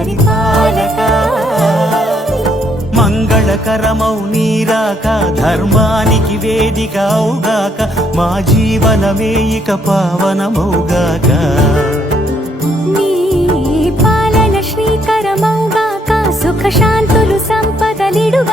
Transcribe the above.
పరిపాలక మంగళకరమౌ నీరాక ధర్మానికి వేదిక అవుగాక మా జీవనమే ఇక పావనమౌగాక నీ పాలన శ్రీకరమౌగాక సుఖ శాంతులు సంపదలిడుగాక